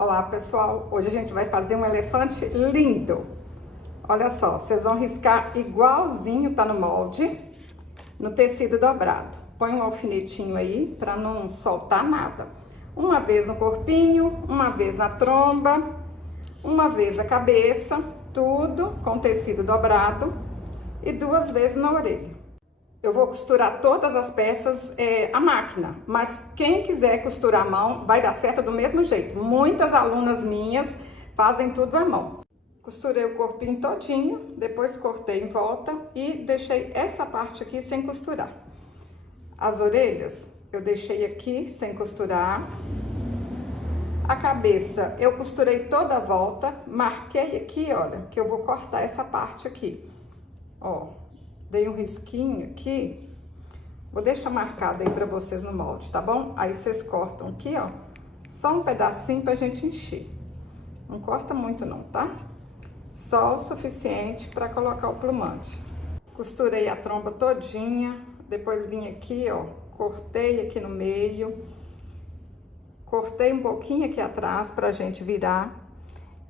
Olá pessoal, hoje a gente vai fazer um elefante lindo. Olha só, vocês vão riscar igualzinho tá no molde, no tecido dobrado. Põe um alfinetinho aí para não soltar nada. Uma vez no corpinho, uma vez na tromba, uma vez a cabeça, tudo com tecido dobrado e 2 vezes na orelha. Eu vou costurar todas as peças à máquina, mas quem quiser costurar à mão vai dar certo do mesmo jeito. Muitas alunas minhas fazem tudo à mão. Costurei o corpinho todinho, depois cortei em volta e deixei essa parte aqui sem costurar. As orelhas eu deixei aqui sem costurar. A cabeça eu costurei toda a volta, marquei aqui, olha, que eu vou cortar essa parte aqui, ó. Dei um risquinho aqui, vou deixar marcado aí pra vocês no molde, tá bom? Aí vocês cortam aqui, ó, só um pedacinho pra gente encher. Não corta muito não, tá? Só o suficiente pra colocar o plumante. Costurei a tromba todinha, depois vim aqui, ó, cortei aqui no meio, cortei um pouquinho aqui atrás pra gente virar.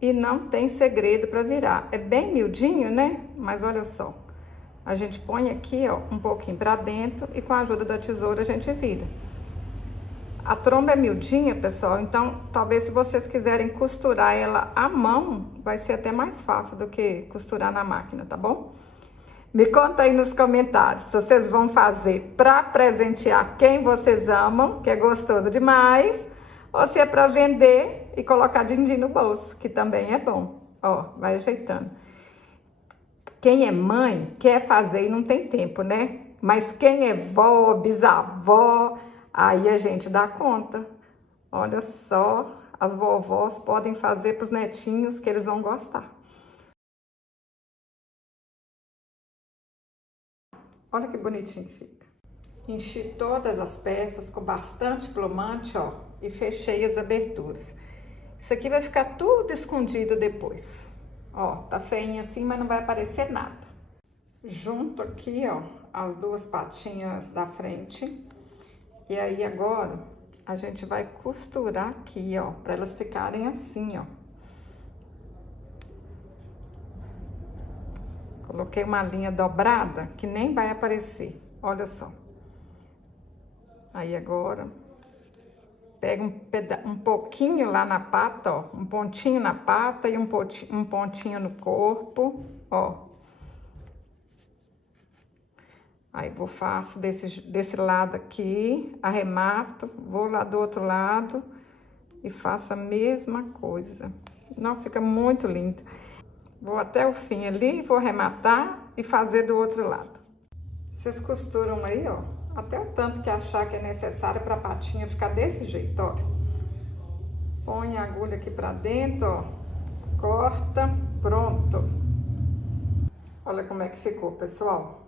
E não tem segredo pra virar, é bem miudinho, né? Mas olha só. A gente põe aqui, ó, um pouquinho pra dentro e com a ajuda da tesoura a gente vira. A tromba é miudinha, pessoal, então talvez se vocês quiserem costurar ela à mão, vai ser até mais fácil do que costurar na máquina, tá bom? Me conta aí nos comentários se vocês vão fazer pra presentear quem vocês amam, que é gostoso demais, ou se é pra vender e colocar din-din no bolso, que também é bom. Ó, vai ajeitando. Quem é mãe quer fazer e não tem tempo, né? Mas quem é vó, bisavó, aí a gente dá conta. Olha só, as vovós podem fazer para os netinhos que eles vão gostar. Olha que bonitinho que fica. Enchi todas as peças com bastante plumante, ó, e fechei as aberturas. Isso aqui vai ficar tudo escondido depois. Ó, tá feinho assim, mas não vai aparecer nada. Junto aqui, ó, as 2 patinhas da frente. E aí agora a gente vai costurar aqui, ó, pra elas ficarem assim, ó. Coloquei uma linha dobrada que nem vai aparecer, olha só. Aí agora pega um pouquinho lá na pata, ó, um pontinho na pata e um pontinho no corpo, ó. Aí faço desse lado aqui, arremato, vou lá do outro lado e faço a mesma coisa. Não, fica muito lindo. Vou até o fim ali, vou arrematar e fazer do outro lado. Vocês costuram aí, ó, até o tanto que achar que é necessário para a patinha ficar desse jeito, ó. Põe a agulha aqui pra dentro, ó. Corta, pronto. Olha como é que ficou, pessoal.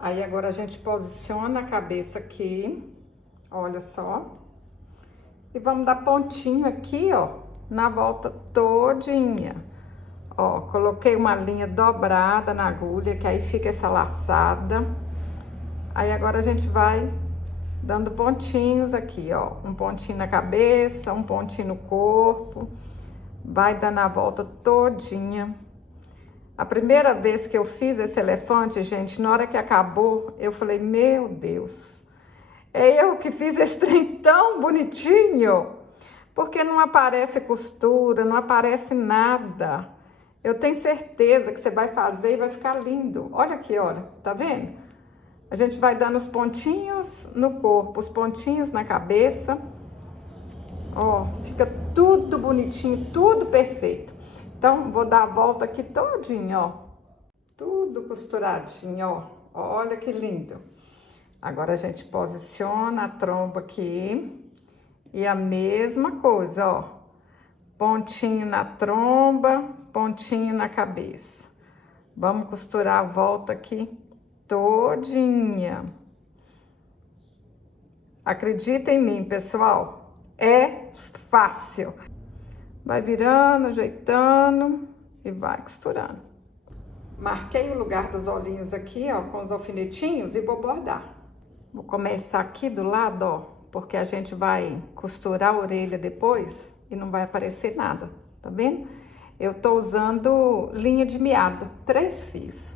Aí agora a gente posiciona a cabeça aqui, olha só. E vamos dar pontinho aqui, ó, na volta todinha. Ó, coloquei uma linha dobrada na agulha, que aí fica essa laçada. Aí agora a gente vai dando pontinhos aqui, ó. Um pontinho na cabeça, um pontinho no corpo. Vai dando a volta todinha. A primeira vez que eu fiz esse elefante, gente, na hora que acabou, eu falei, meu Deus, é eu que fiz esse trem tão bonitinho, porque não aparece costura, não aparece nada. Eu tenho certeza que você vai fazer e vai ficar lindo. Olha aqui, olha, tá vendo? A gente vai dando os pontinhos no corpo, os pontinhos na cabeça. Ó, fica tudo bonitinho, tudo perfeito. Então, vou dar a volta aqui todinho, ó. Tudo costuradinho, ó. Olha que lindo. Agora a gente posiciona a tromba aqui. E a mesma coisa, ó. Pontinho na tromba, pontinho na cabeça. Vamos costurar a volta aqui todinha. Acredita em mim, pessoal. É fácil. Vai virando, ajeitando e vai costurando. Marquei o lugar dos olhinhos aqui, ó, com os alfinetinhos e vou bordar. Vou começar aqui do lado, ó, porque a gente vai costurar a orelha depois. e não vai aparecer nada, tá vendo? Eu tô usando linha de meada, 3 fios.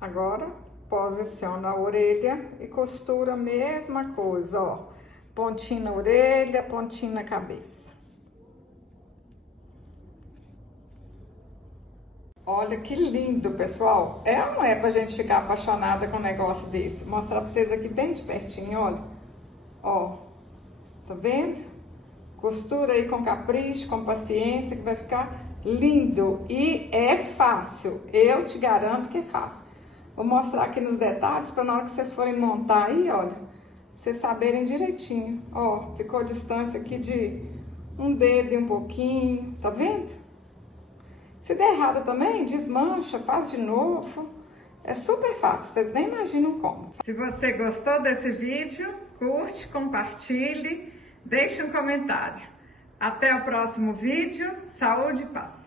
Agora, posiciona a orelha e costura a mesma coisa, ó. Pontinho na orelha, pontinho na cabeça. Olha que lindo, pessoal. É ou não é pra gente ficar apaixonada com um negócio desse? Vou mostrar pra vocês aqui bem de pertinho, olha. Ó, tá vendo? Costura aí com capricho, com paciência, que vai ficar lindo. E é fácil, eu te garanto que é fácil. Vou mostrar aqui nos detalhes para na hora que vocês forem montar aí, olha, vocês saberem direitinho. Ó, ficou a distância aqui de um dedo e um pouquinho, tá vendo? Se der errado também, desmancha, faz de novo. É super fácil, vocês nem imaginam como. Se você gostou desse vídeo, curte, compartilhe, deixe um comentário. Até o próximo vídeo. Saúde e paz!